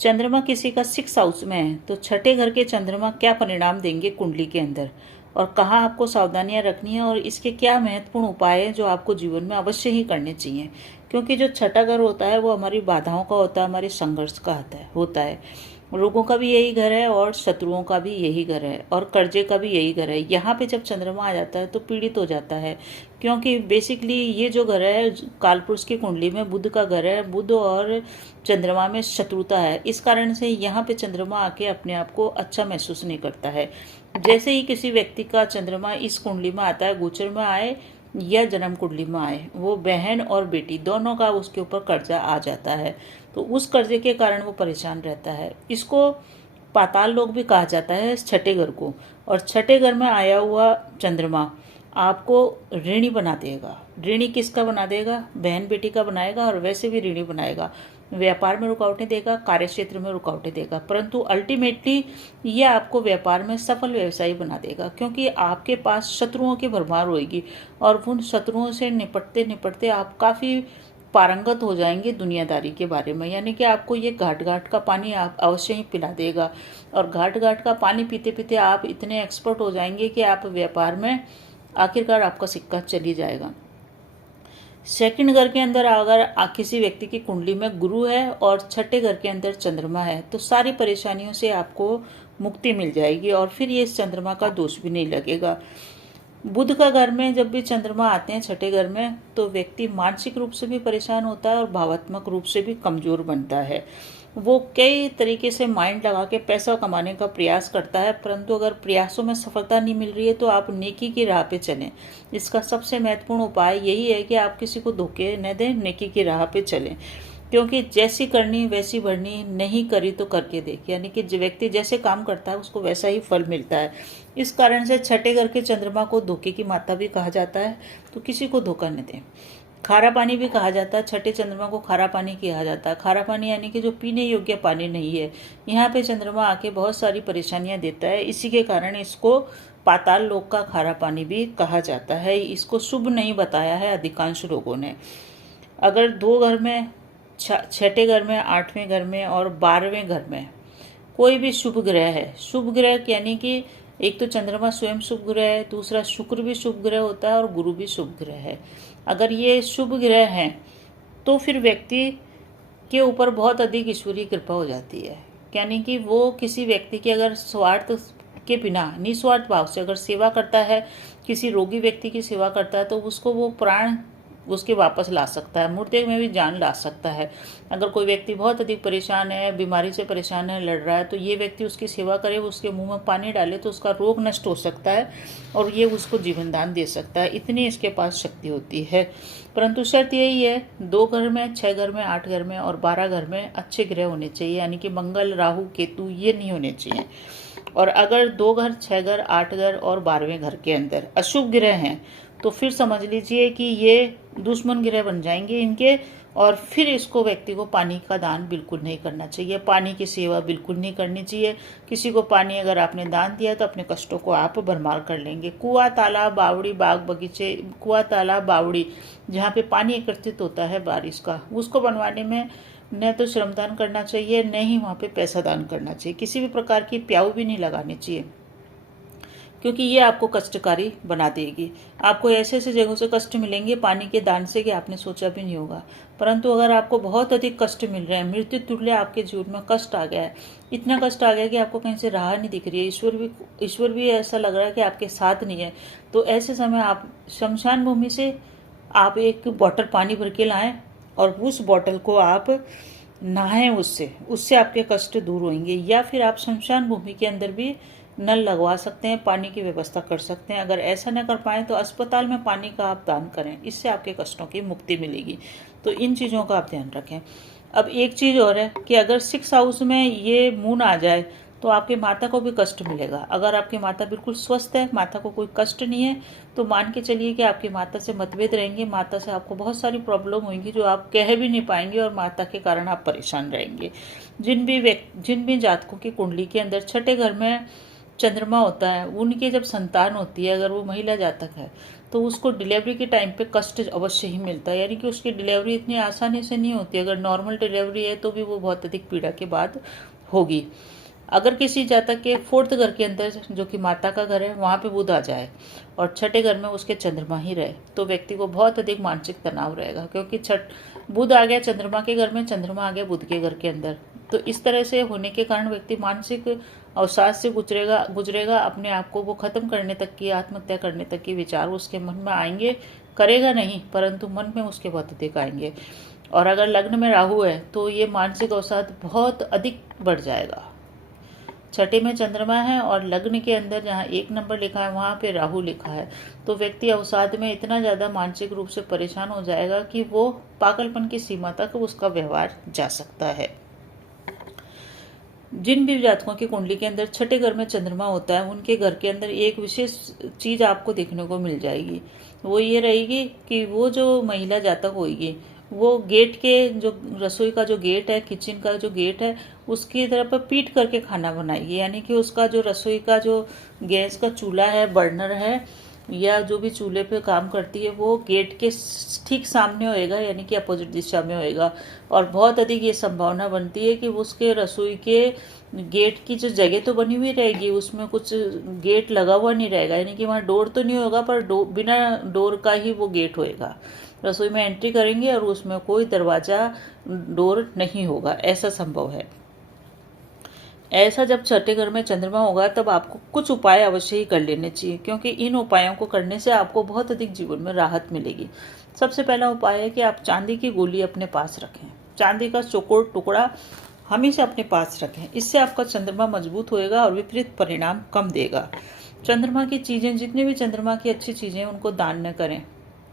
चंद्रमा किसी का 6 हाउस में है तो छठे घर के चंद्रमा क्या परिणाम देंगे कुंडली के अंदर, और कहाँ आपको सावधानियां रखनी है, और इसके क्या महत्वपूर्ण उपाय हैं जो आपको जीवन में अवश्य ही करने चाहिए। क्योंकि जो छठा घर होता है वो हमारी बाधाओं का होता है, हमारे संघर्ष का होता है। रोगों का भी यही घर है और शत्रुओं का भी यही घर है और कर्जे का भी यही घर है। यहाँ पे जब चंद्रमा आ जाता है तो पीड़ित हो जाता है, क्योंकि बेसिकली ये जो घर है कालपुरुष की कुंडली में बुध का घर है। बुध और चंद्रमा में शत्रुता है, इस कारण से यहाँ पे चंद्रमा आके अपने आप को अच्छा महसूस नहीं करता है। जैसे ही किसी व्यक्ति का चंद्रमा इस कुंडली में आता है, गोचर में आए या जन्म कुंडली में आए, वो बहन और बेटी दोनों का उसके ऊपर कर्जा आ जाता है। तो उस कर्जे के कारण वो परेशान रहता है। इसको पाताल लोक भी कहा जाता है छठे घर को। और छठे घर में आया हुआ चंद्रमा आपको ऋणी बना देगा। ऋणी किसका बना देगा? बहन बेटी का बनाएगा, और वैसे भी ऋणी बनाएगा। व्यापार में रुकावटें देगा, कार्य क्षेत्र में रुकावटें देगा, परंतु अल्टीमेटली ये आपको व्यापार में सफल व्यवसायी बना देगा, क्योंकि आपके पास शत्रुओं की भरमार होगी और उन शत्रुओं से निपटते निपटते आप काफ़ी पारंगत हो जाएंगे दुनियादारी के बारे में। यानी कि आपको ये घाट घाट का पानी आप अवश्य ही पिला देगा, और घाट घाट का पानी पीते पीते आप इतने एक्सपर्ट हो जाएंगे कि आप व्यापार में आखिरकार आपका सिक्का चली जाएगा। सेकंड घर के अंदर अगर किसी व्यक्ति की कुंडली में गुरु है और छठे घर के अंदर चंद्रमा है तो सारी परेशानियों से आपको मुक्ति मिल जाएगी, और फिर ये इस चंद्रमा का दोष भी नहीं लगेगा। बुध का घर में जब भी चंद्रमा आते हैं छठे घर में, तो व्यक्ति मानसिक रूप से भी परेशान होता है और भावात्मक रूप से भी कमजोर बनता है। वो कई तरीके से माइंड लगा के पैसा कमाने का प्रयास करता है, परंतु अगर प्रयासों में सफलता नहीं मिल रही है तो आप नेकी की राह पे चलें। इसका सबसे महत्वपूर्ण उपाय यही है कि आप किसी को धोखे न दें, नेकी की राह पे चलें। क्योंकि जैसी करनी वैसी भरनी, नहीं करी तो करके देख। यानी कि जो व्यक्ति जैसे काम करता है उसको वैसा ही फल मिलता है। इस कारण से छठे घर के चंद्रमा को धोखे की माता भी कहा जाता है, तो किसी को धोखा न दें। खारा पानी भी कहा जाता है, छठे चंद्रमा को खारा पानी कहा जाता है। खारा पानी यानी कि जो पीने योग्य पानी नहीं है। यहाँ पे चंद्रमा आके बहुत सारी परेशानियां देता है, इसी के कारण इसको पाताल लोक का खारा पानी भी कहा जाता है। इसको शुभ नहीं बताया है अधिकांश लोगों ने। अगर दो घर में, छठे घर में, आठवें घर में और 12वें घर में कोई भी शुभ ग्रह है, शुभ ग्रह यानी कि एक तो चंद्रमा स्वयं शुभ ग्रह है, दूसरा शुक्र भी शुभ ग्रह होता है और गुरु भी शुभ ग्रह है। अगर ये शुभ ग्रह हैं तो फिर व्यक्ति के ऊपर बहुत अधिक ईश्वरीय कृपा हो जाती है। यानी कि वो किसी व्यक्ति की अगर स्वार्थ के बिना निस्वार्थ भाव से अगर सेवा करता है, किसी रोगी व्यक्ति की सेवा करता है, तो उसको वो प्राण उसके वापस ला सकता है, मुर्दे में भी जान ला सकता है। अगर कोई व्यक्ति बहुत अधिक परेशान है, बीमारी से परेशान है, लड़ रहा है, तो ये व्यक्ति उसकी सेवा करे, उसके मुंह में पानी डाले तो उसका रोग नष्ट हो सकता है और ये उसको जीवन दान दे सकता है। इतनी इसके पास शक्ति होती है। परंतु शर्त यही है, 2 घर में, 6 घर में, 8 घर में और 12 घर में अच्छे ग्रह होने चाहिए। यानी कि मंगल, राहु, केतु ये नहीं होने चाहिए। और अगर 2 घर, 6 घर, 8 घर और 12वें घर के अंदर अशुभ ग्रह हैं तो फिर समझ लीजिए कि ये दुश्मन ग्रह बन जाएंगे इनके। और फिर इसको व्यक्ति को पानी का दान बिल्कुल नहीं करना चाहिए, पानी की सेवा बिल्कुल नहीं करनी चाहिए। किसी को पानी अगर आपने दान दिया तो अपने कष्टों को आप भरमार कर लेंगे। कुआं, तालाब, बावड़ी, बाग बगीचे, कुआं, तालाब, बावड़ी जहाँ पे पानी एकत्रित होता है बारिश का, उसको बनवाने में न तो श्रमदान करना चाहिए, न ही वहाँ पे पैसा दान करना चाहिए। किसी भी प्रकार की प्याऊ भी नहीं लगानी चाहिए, क्योंकि ये आपको कष्टकारी बना देगी। आपको ऐसे ऐसे जगहों से कष्ट मिलेंगे पानी के दान से कि आपने सोचा भी नहीं होगा। परंतु अगर आपको बहुत अधिक कष्ट मिल रहे हैं, मृत्यु तुल्य आपके जीवन में कष्ट आ गया है, इतना कष्ट आ गया कि आपको कहीं से राह नहीं दिख रही है, ईश्वर भी ऐसा लग रहा है कि आपके साथ नहीं है, तो ऐसे समय आप शमशान भूमि से आप एक बॉटल पानी भर के लाएं और उस बॉटल को आप नहाएं, उससे आपके कष्ट दूर होंगे। या फिर आप शमशान भूमि के अंदर भी नल लगवा सकते हैं, पानी की व्यवस्था कर सकते हैं। अगर ऐसा न कर पाए तो अस्पताल में पानी का आप दान करें, इससे आपके कष्टों की मुक्ति मिलेगी। तो इन चीज़ों का आप ध्यान रखें। अब एक चीज़ और है कि अगर 6 हाउस में ये मून आ जाए तो आपके माता को भी कष्ट मिलेगा। अगर आपकी माता बिल्कुल स्वस्थ है, माता को कोई कष्ट नहीं है, तो मान के चलिए कि आपकी माता से मतभेद रहेंगे, माता से आपको बहुत सारी प्रॉब्लम होंगी जो आप कह भी नहीं पाएंगे और माता के कारण आप परेशान रहेंगे। जिन भी जातकों की कुंडली के अंदर छठे घर में चंद्रमा होता है, उनकी जब संतान होती है, अगर वो महिला जातक है, तो उसको डिलीवरी के टाइम पे कष्ट अवश्य ही मिलता है, यानी कि उसकी डिलीवरी इतनी आसानी से नहीं होती। अगर नॉर्मल डिलीवरी है तो भी वो बहुत अधिक पीड़ा के बाद होगी। अगर किसी जातक के 4th घर के अंदर, जो कि माता का घर है, वहाँ पे बुध आ जाए और 6ठे घर में उसके चंद्रमा ही रहे, तो व्यक्ति को बहुत अधिक मानसिक तनाव रहेगा, क्योंकि बुध आ गया चंद्रमा के घर में, चंद्रमा आ गया बुध के घर के अंदर। तो इस तरह से होने के कारण व्यक्ति मानसिक अवसाद से गुजरेगा। अपने आप को वो खत्म करने तक की, आत्महत्या करने तक के विचार उसके मन में आएंगे। करेगा नहीं, परंतु मन में उसके बहुत अधिक आएंगे। और अगर लग्न में राहु है तो ये मानसिक अवसाद बहुत अधिक बढ़ जाएगा। 6ठे में चंद्रमा है और लग्न के अंदर जहाँ 1 नंबर लिखा है वहाँ पे राहु लिखा है, तो व्यक्ति अवसाद में इतना ज़्यादा मानसिक रूप से परेशान हो जाएगा कि वो पागलपन की सीमा तक उसका व्यवहार जा सकता है। जिन भी जातकों की कुंडली के अंदर 6ठे घर में चंद्रमा होता है, उनके घर के अंदर एक विशेष चीज़ आपको देखने को मिल जाएगी। वो ये रहेगी कि वो जो महिला जातक होगी, वो गेट के जो रसोई का जो गेट है, किचन का जो गेट है, उसकी तरफ पीट करके खाना बनाएगी। यानी कि उसका जो रसोई का जो गैस का चूल्हा है, बर्नर है, या जो भी चूल्हे पे काम करती है, वो गेट के ठीक सामने होएगा, यानी कि अपोजिट दिशा में होएगा। और बहुत अधिक ये संभावना बनती है कि उसके रसोई के गेट की जो जगह तो बनी हुई रहेगी, उसमें कुछ गेट लगा हुआ नहीं रहेगा, यानी कि वहाँ डोर तो नहीं होगा, पर बिना डोर का ही वो गेट होएगा। रसोई में एंट्री करेंगे और उसमें कोई दरवाज़ा, डोर नहीं होगा, ऐसा संभव है। ऐसा जब 6ठे घर में चंद्रमा होगा तब आपको कुछ उपाय अवश्य ही कर लेने चाहिए, क्योंकि इन उपायों को करने से आपको बहुत अधिक जीवन में राहत मिलेगी। सबसे पहला उपाय है कि आप चांदी की गोली अपने पास रखें। चांदी का चौकोर टुकड़ा हमेशा अपने पास रखें। इससे आपका चंद्रमा मजबूत होएगा और विपरीत परिणाम कम देगा। चंद्रमा की चीज़ें, जितनी भी चंद्रमा की अच्छी चीज़ें, उनको दान न करें।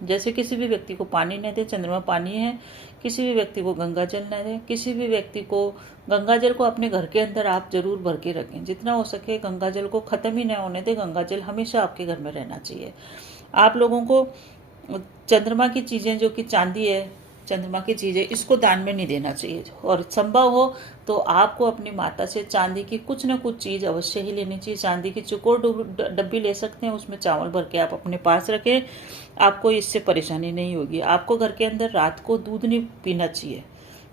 जैसे किसी भी व्यक्ति को पानी न दें, चंद्रमा पानी है। किसी भी व्यक्ति को गंगा जल न दें। किसी भी व्यक्ति को गंगा जल को अपने घर के अंदर आप जरूर भर के रखें। जितना हो सके गंगा जल को ख़त्म ही न होने दें। गंगा जल हमेशा आपके घर में रहना चाहिए। आप लोगों को चंद्रमा की चीज़ें, जो कि चांदी है, चंद्रमा की चीज़ें, इसको दान में नहीं देना चाहिए। और संभव हो तो आपको अपनी माता से चांदी की कुछ न कुछ चीज़ अवश्य ही लेनी चाहिए। चांदी की चौकोर डब्बी ले सकते हैं, उसमें चावल भर के आप अपने पास रखें। आपको इससे परेशानी नहीं होगी। आपको घर के अंदर रात को दूध नहीं पीना चाहिए।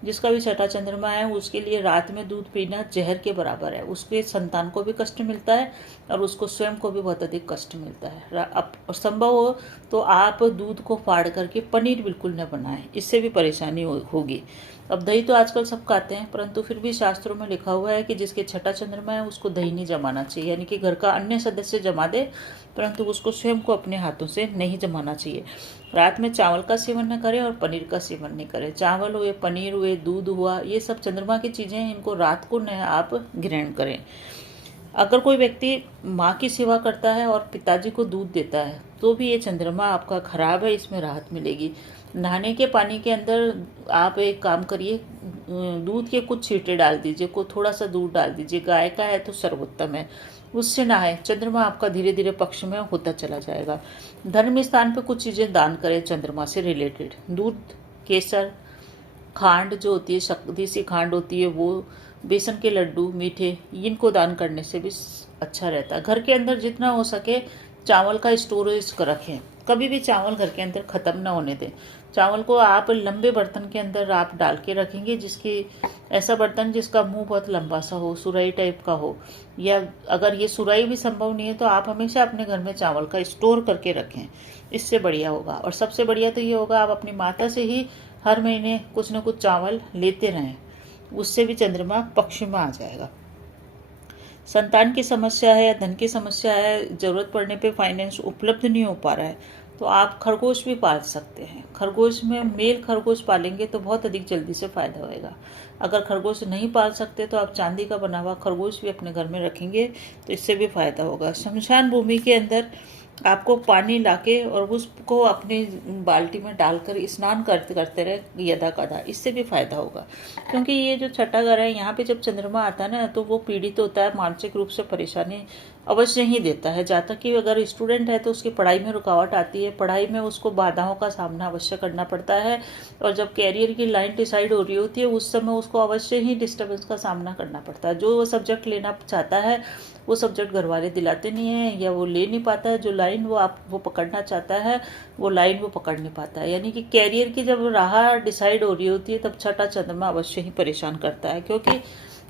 जिसका भी 6ठा चंद्रमा है उसके लिए रात में दूध पीना जहर के बराबर है। उसके संतान को भी कष्ट मिलता है और उसको स्वयं को भी बहुत अधिक कष्ट मिलता है। अब संभव हो तो आप दूध को फाड़ करके पनीर बिल्कुल न बनाएं, इससे भी परेशानी होगी। अब दही तो आजकल सब खाते हैं, परंतु फिर भी शास्त्रों में लिखा हुआ है कि जिसके 6ठा चंद्रमा है उसको दही नहीं जमाना चाहिए। यानी कि घर का अन्य सदस्य जमा दे, परंतु उसको स्वयं को अपने हाथों से नहीं जमाना चाहिए। रात में चावल का सेवन न करें और पनीर का सेवन नहीं करें। चावल हुए, पनीर हुए, दूध हुआ, ये सब चंद्रमा की चीज़ें हैं, इनको रात को न आप ग्रहण करें। अगर कोई व्यक्ति माँ की सेवा करता है और पिताजी को दूध देता है तो भी ये चंद्रमा आपका खराब है, इसमें राहत मिलेगी। नहाने के पानी के अंदर आप एक काम करिए, दूध के कुछ छींटे डाल दीजिए, को थोड़ा सा दूध डाल दीजिए। गाय का है तो सर्वोत्तम है, उससे नहाए। चंद्रमा आपका धीरे धीरे पक्ष में होता चला जाएगा। धर्म स्थान पे कुछ चीज़ें दान करें चंद्रमा से रिलेटेड। दूध, केसर, खांड जो होती है, देसी खांड होती है वो, बेसन के लड्डू, मीठे, इनको दान करने से भी अच्छा रहता है। घर के अंदर जितना हो सके चावल का स्टोरेज कर रखें। कभी भी चावल घर के अंदर ख़त्म ना होने दें। चावल को आप लंबे बर्तन के अंदर आप डाल के रखेंगे, जिसकी ऐसा बर्तन जिसका मुंह बहुत लंबा सा हो, सुराही टाइप का हो, या अगर ये सुराही भी संभव नहीं है तो आप हमेशा अपने घर में चावल का स्टोर करके रखें, इससे बढ़िया होगा। और सबसे बढ़िया तो ये होगा आप अपनी माता से ही हर महीने कुछ न कुछ चावल लेते रहें, उससे भी चंद्रमा पक्ष में आ जाएगा। संतान की समस्या है या धन की समस्या है, ज़रूरत पड़ने पे फाइनेंस उपलब्ध नहीं हो पा रहा है, तो आप खरगोश भी पाल सकते हैं। खरगोश में मेल खरगोश पालेंगे तो बहुत अधिक जल्दी से फायदा होएगा। अगर खरगोश नहीं पाल सकते तो आप चांदी का बना हुआ खरगोश भी अपने घर में रखेंगे तो इससे भी फायदा होगा। शमशान भूमि के अंदर आपको पानी लाके और उसको अपनी बाल्टी में डालकर स्नान करते रहे यदा कदा, इससे भी फायदा होगा। क्योंकि ये जो 6ठा घर है, यहाँ पे जब चंद्रमा आता है ना तो वो पीड़ित होता है, मानसिक रूप से परेशानी अवश्य ही देता है। जहाँ तक कि अगर स्टूडेंट है तो उसकी पढ़ाई में रुकावट आती है, पढ़ाई में उसको बाधाओं का सामना अवश्य करना पड़ता है। और जब कैरियर की लाइन डिसाइड हो रही होती है उस समय उसको अवश्य ही डिस्टर्बेंस का सामना करना पड़ता है। जो वो सब्जेक्ट लेना चाहता है वो सब्जेक्ट घर वाले दिलाते नहीं है या वो ले नहीं पाता है। जो लाइन वो पकड़ना चाहता है, वो लाइन वो पकड़ नहीं पाता है। यानी कि कैरियर की जब राह डिसाइड हो रही होती है तब छठा चंद्रमा अवश्य ही परेशान करता है, क्योंकि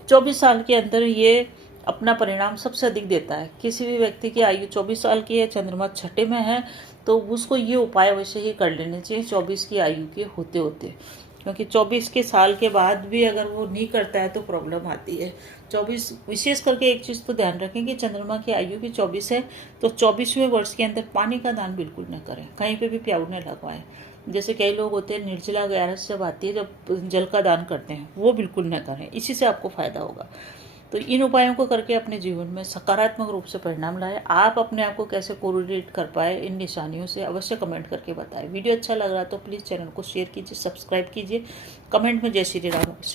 24 साल के अंदर ये अपना परिणाम सबसे अधिक देता है। किसी भी व्यक्ति की आयु 24 साल की है, चंद्रमा छठे में है, तो उसको ये उपाय अवश्य ही कर लेने चाहिए 24 की आयु के होते होते, क्योंकि 24 के साल के बाद भी अगर वो नहीं करता है तो प्रॉब्लम आती है। 24 विशेष करके एक चीज़ तो ध्यान रखें कि चंद्रमा की आयु भी 24 है, तो 24वें वर्ष के अंदर पानी का दान बिल्कुल न करें, कहीं पे भी प्याऊ न लगवाएं। जैसे कई लोग होते हैं निर्जला 11 जब आती है, जब जल का दान करते हैं, वो बिल्कुल न करें, इसी से आपको फायदा होगा। तो इन उपायों को करके अपने जीवन में सकारात्मक रूप से परिणाम लाए। आप अपने आप को कैसे कोरिलेट कर पाए इन निशानियों से, अवश्य कमेंट करके बताएं। वीडियो अच्छा लग रहा है तो प्लीज़ चैनल को शेयर कीजिए, सब्सक्राइब कीजिए, कमेंट में जय श्री राम अवश्य